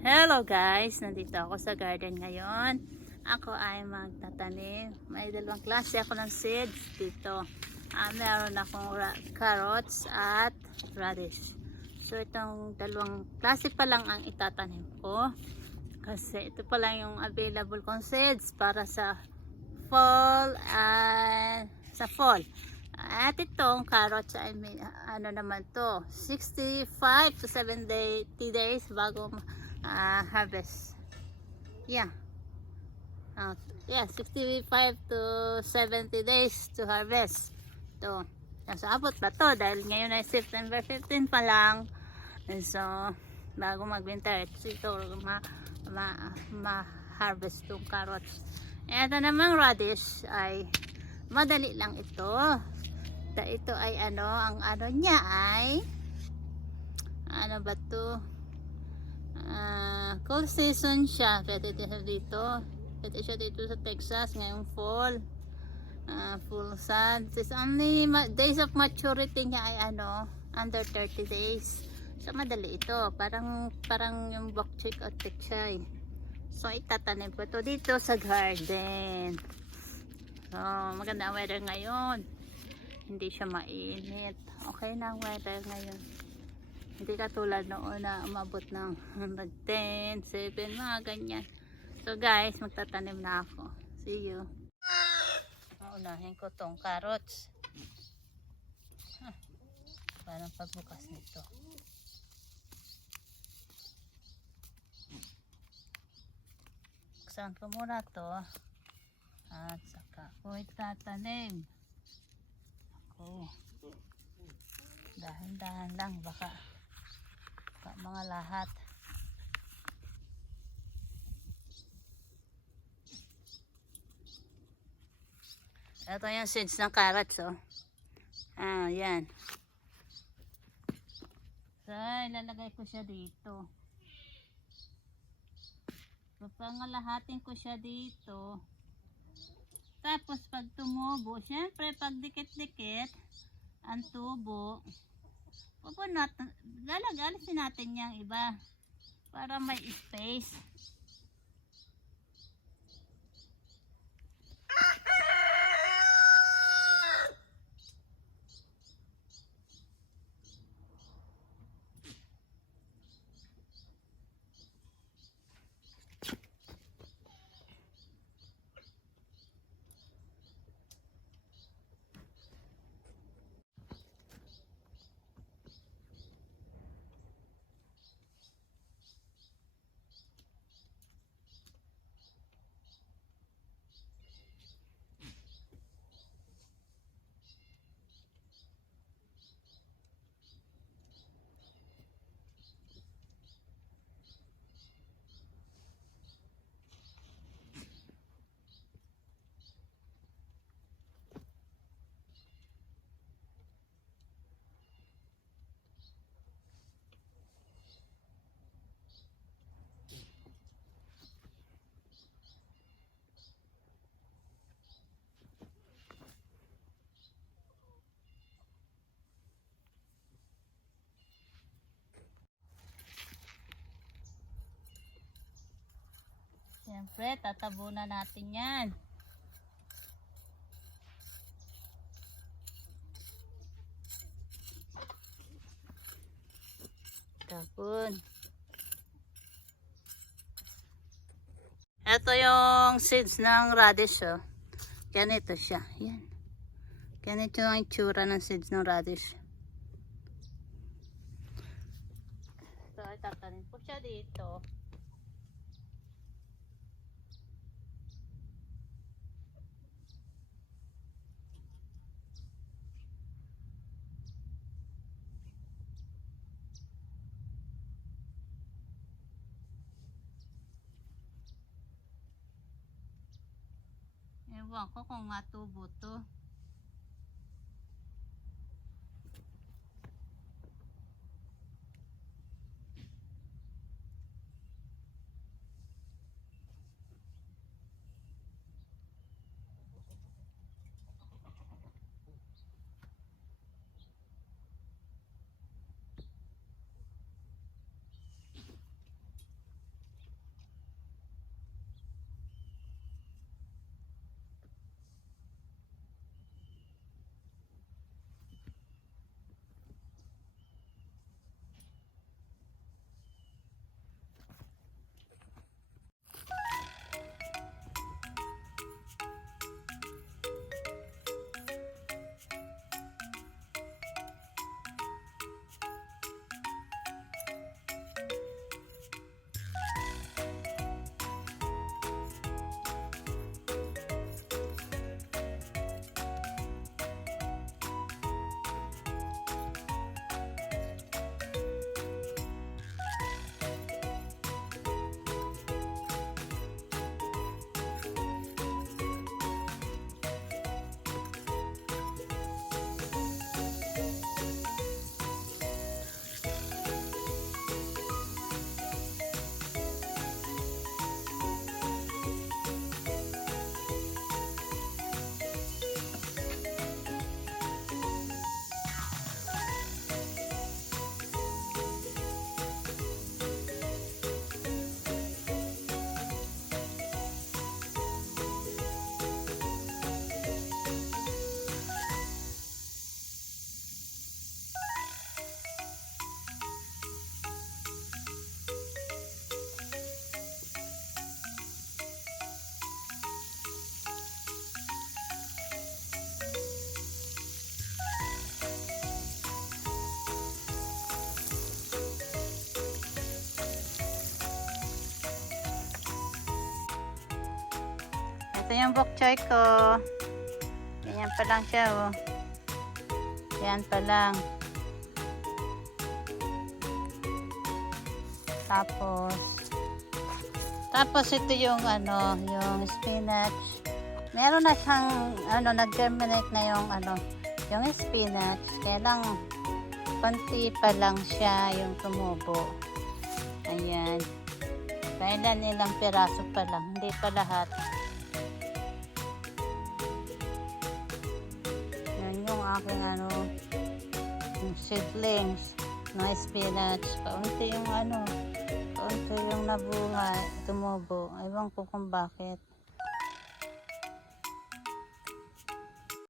Hello guys! Nandito ako sa garden ngayon. Ako ay magtatanim. May dalawang klase ako ng seeds dito. Ah, meron akong carrots at radish. So itong dalawang klase pa lang ang itatanim ko. Kasi ito pa lang yung available kong seeds para sa fall and sa fall. At itong carrots ay may, ano naman to, 65 to 70 days bago ah, harvest. Yeah. Ah, yeah, 65 to 70 days to harvest. To. Nasa abot ba to? Dahil ngayon ay September 15 pa lang. And so, bago mag-winter, ito ma, ma, ma-harvest tong carrots. Ito namang radish ay madali lang ito. Ito ay ano, ang ano niya ay ano ba to? Ah, cold season siya. Pwede siya dito. Pwede siya dito sa Texas ngayong fall. Ah, full sun. It's only days of maturity niya ay ano, under 30 days. So madali ito. Parang parang yung bok chick o pechay. So itatanim ko ito dito sa garden. So maganda ang weather ngayon. Hindi siya mainit. Okay na ang weather ngayon. Hindi katulad noon na umabot ng 10, 7, mga ganyan. So guys, magtatanim na ako. See you. Paunahin ko tong carrots. Huh. Parang pagbukas nito. Buksan ko muna to. At saka ko itatanim. Ako. Dahan-dahan lang baka baka mga lahat. Ito yung seeds ng carrots oh. Ah, yan. So, ilalagay ko siya dito. Papangalahatin ko siya dito. Tapos pag tumubo, syempre pag dikit-dikit ang tubo, pupunot, lalagalisin natin yung iba para may space. Siyempre, tatabunan natin yan. Tapon. Ito yung seeds ng radish, oh. Ganito siya. Yan. Ganito ang itsura ng seeds ng radish. So, itatanim ko siya dito. Ewan ko kung matubo to. Ito yung bok choy ko. Ganyan pa lang siya, oh. Yan pa lang. Tapos, tapos ito yung ano, yung spinach. Meron na siyang, ano, nag-germinate na yung ano, yung spinach. Kaya lang, konti pa lang siya yung tumubo. Ayan. Kailan ilang piraso pa lang, hindi pa lahat. Yung aking ano, yung seedlings ng spinach. Kaunti yung ano, kaunti yung nabuhay, tumubo. Ewan ko kung bakit.